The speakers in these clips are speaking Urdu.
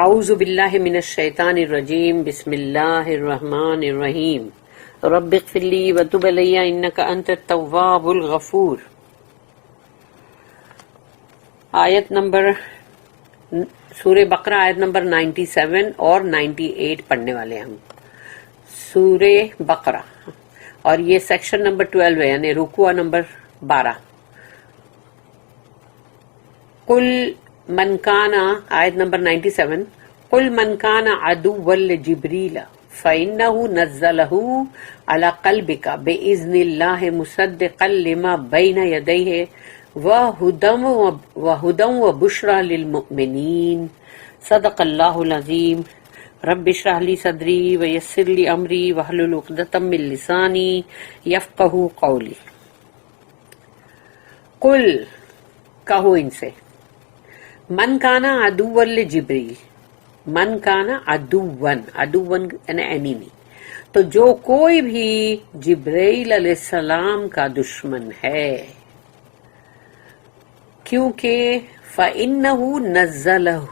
اعوذ باللہ من الشیطان الرجیم بسم اللہ الرحمن الرحیم رب اغفر لی وتب علی انک انت التواب الغفور. آیت نمبر سورہ بقرہ آیت نمبر 97 اور 98 پڑھنے والے ہم. سورہ بقرہ اور یہ سیکشن نمبر 12 ہے، یعنی رکوع نمبر 12. قل من کان آیت نمبر 97 قل من کان عدوا لجبریل فإنه نزله على قلبك بإذن الله مصدقا لما بين يديه وهدى وبشرى للمؤمنين. صدق الله العظيم. رب اشرح لي صدري ويسر لي أمري واحلل عقدة من لساني يفقهوا قولي. قل کہو ان سے، من کانا عدوا لجبریل، من کانا عدون یعنی انیمی، تو جو کوئی بھی جبرائیل علیہ السلام کا دشمن ہے، کیونکہ فَإِنَّهُ نَزَّلَهُ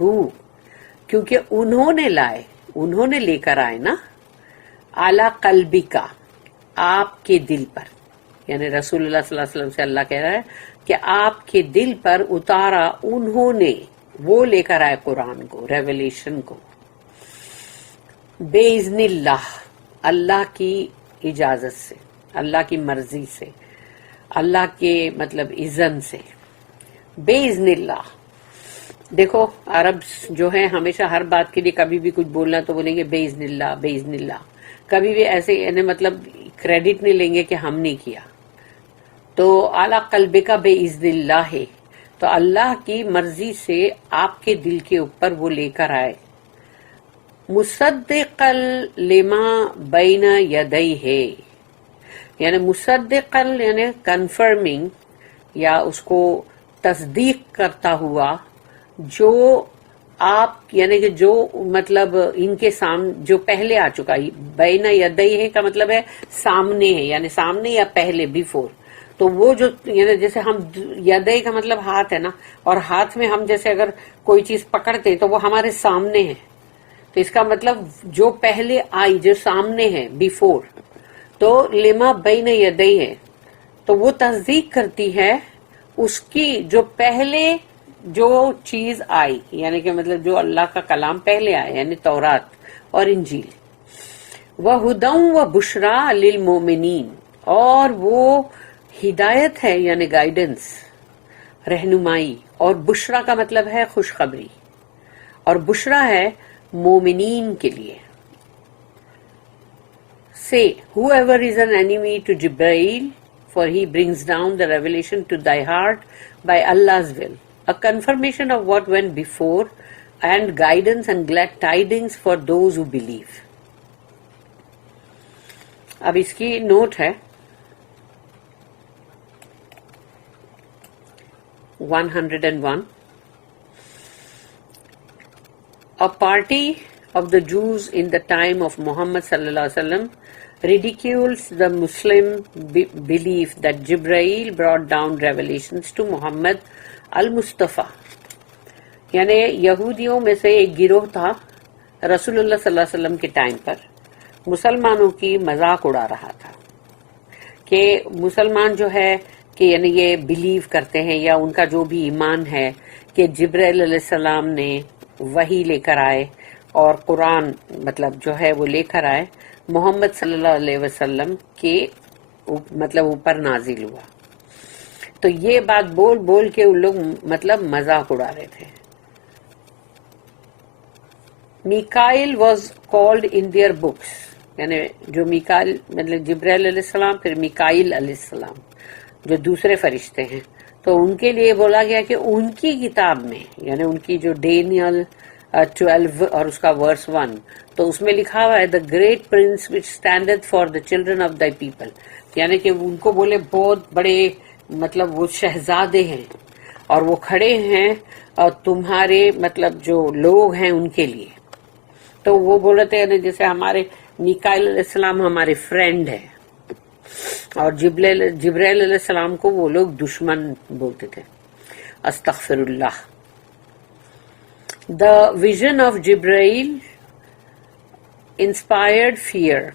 کیونکہ انہوں نے لے کر آئے نا، عَلَى قَلْبِكَ آپ کے دل پر، یعنی رسول اللہ صلی اللہ علیہ وسلم سے اللہ کہہ رہا ہے کہ آپ کے دل پر اتارا انہوں نے، وہ لے کر آئے قرآن کو، ریولیشن کو، بے اذن اللہ، اللہ کی اجازت سے، اللہ کی مرضی سے، اللہ کے مطلب اذن سے، بے اذن اللہ. دیکھو عرب جو ہے ہمیشہ ہر بات کے لیے کبھی بھی کچھ بولنا تو بولیں گے بے اذن اللہ، بے اذن اللہ. کبھی بھی ایسے یعنی مطلب کریڈٹ نہیں لیں گے کہ ہم نے کیا. تو اعلیٰ قلبے کا بے اذن اللہ ہے، تو اللہ کی مرضی سے آپ کے دل کے اوپر وہ لے کر آئے. مصدقا لما بین یدیہ، یعنی مصدقا یعنی کنفرمنگ یا اس کو تصدیق کرتا ہوا، جو آپ یعنی کہ جو مطلب ان کے سامنے جو پہلے آ چکا. بین یدیہ کا مطلب ہے سامنے ہے، یعنی سامنے یا پہلے، بیفور. تو وہ جو یعنی جیسے ہم یدئی کا مطلب ہاتھ ہے نا، اور ہاتھ میں ہم جیسے اگر کوئی چیز پکڑتے تو وہ ہمارے سامنے ہے، تو اس کا مطلب جو پہلے آئی، جو سامنے ہے، بیفور. تو لما بین یدئی ہے، تو وہ تصدیق کرتی ہے اس کی جو پہلے جو چیز آئی، یعنی کہ مطلب جو اللہ کا کلام پہلے آیا، یعنی تورات اور انجیل. وَهُدًى وَبُشْرَى لِلْمُؤْمِنِينَ، اور وہ ہدایت ہے یعنی گائیڈنس، رہنمائی. اور بشرا کا مطلب ہے خوشخبری، اور بشرا ہے مومنین کے لیے. Say, whoever is an enemy to Jibreel, for he brings down the revelation to thy heart by Allah's will, a confirmation of what went before, and guidance and glad tidings for those who believe. اب اس کی نوٹ ہے 101. A party of the Jews in the time of Muhammad sallallahu alaihi wasallam ridicules the Muslim belief that Jibreel brought down revelations to Muhammad al-Mustafa. یعنی یہودیوں میں سے ایک گروہ تھا رسول اللہ صلی اللہ علیہ وسلم کے ٹائم پر مسلمانوں کی مذاق اڑا رہا تھا کہ مسلمان جو ہے کہ یعنی یہ بلیو کرتے ہیں یا ان کا جو بھی ایمان ہے کہ جبرائیل علیہ السلام نے وحی لے کر آئے اور قرآن مطلب جو ہے وہ لے کر آئے، محمد صلی اللہ علیہ وسلم کے مطلب اوپر نازل ہوا. تو یہ بات بول بول کے ان لوگ مطلب مذاق اڑا رہے تھے. Mikail was called in their books, یعنی جو میکائل مطلب جبرائیل علیہ السلام، پھر میکائل علیہ السلام جو دوسرے فرشتے ہیں، تو ان کے لیے بولا گیا کہ ان کی کتاب میں، یعنی ان کی جو ڈینیل 12 اور اس کا ورس 1، تو اس میں لکھا ہوا ہے the great prince which standeth for the children of the people, یعنی کہ ان کو بولے بہت بڑے مطلب وہ شہزادے ہیں اور وہ کھڑے ہیں اور تمہارے مطلب جو لوگ ہیں ان کے لیے. تو وہ بولتے ہیں جیسے ہمارے میکائل علیہ السلام ہمارے فرینڈ ہے، اور جبرائیل علیہ السلام کو وہ لوگ دشمن بولتے تھے. استغفر اللہ. The vision of Jibreel inspired fear,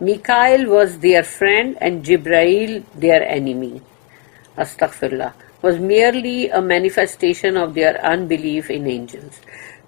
Mikael was their friend and Jibrail their enemy, astaghfirullah, was merely a manifestation of their unbelief in angels.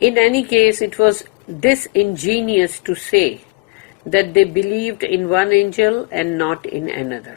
In any case, it was disingenuous to say that they believed in one angel and not in another.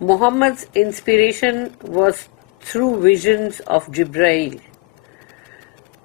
Muhammad's inspiration was through visions of Jibreel.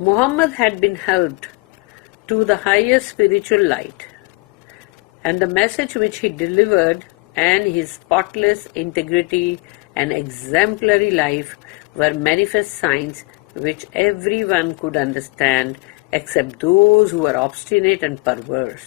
Muhammad had been helped to the highest spiritual light, and the message which he delivered and his spotless integrity and exemplary life were manifest signs which everyone could understand except those who were obstinate and perverse.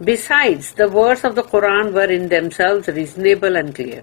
Besides, the words of the Quran were in themselves reasonable and clear.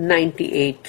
98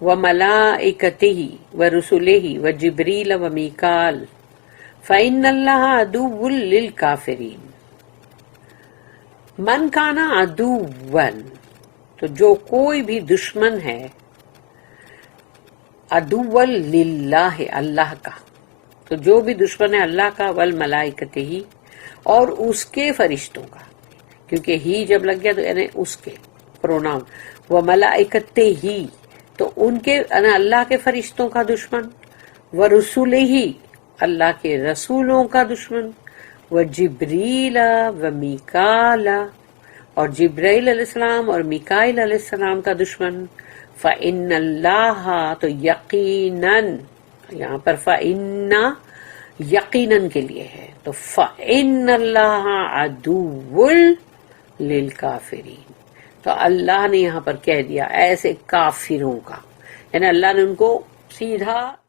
وملائکتہ ورسلہ وجبریل ومیکال فإن اللہ عدو للکافرین. من کانا عدوً، تو جو کوئی بھی دشمن ہے، عدو للہ، اللہ کا، تو جو بھی دشمن ہے اللہ کا، والملائکتہ، اور اس کے فرشتوں کا، کیونکہ ہی جب لگ گیا تو یعنی اس کے پروناؤن، وملائکتہ ہی، تو ان کے یعنی اللہ کے فرشتوں کا دشمن، ورسلہ، اللہ کے رسولوں کا دشمن، وجبریل ومیکال، اور جبرائیل علیہ السلام اور میکائیل علیہ السلام کا دشمن. فَإِنَّ اللَّهَ، تو یقیناً، یہاں پر فَإِنَّ یقیناً کے لیے ہے، تو فَإِنَّ اللَّهَ عَدُوٌّ لِلْكَافِرِينَ، تو اللہ نے یہاں پر کہہ دیا ایسے کافروں کا، یعنی اللہ نے ان کو سیدھا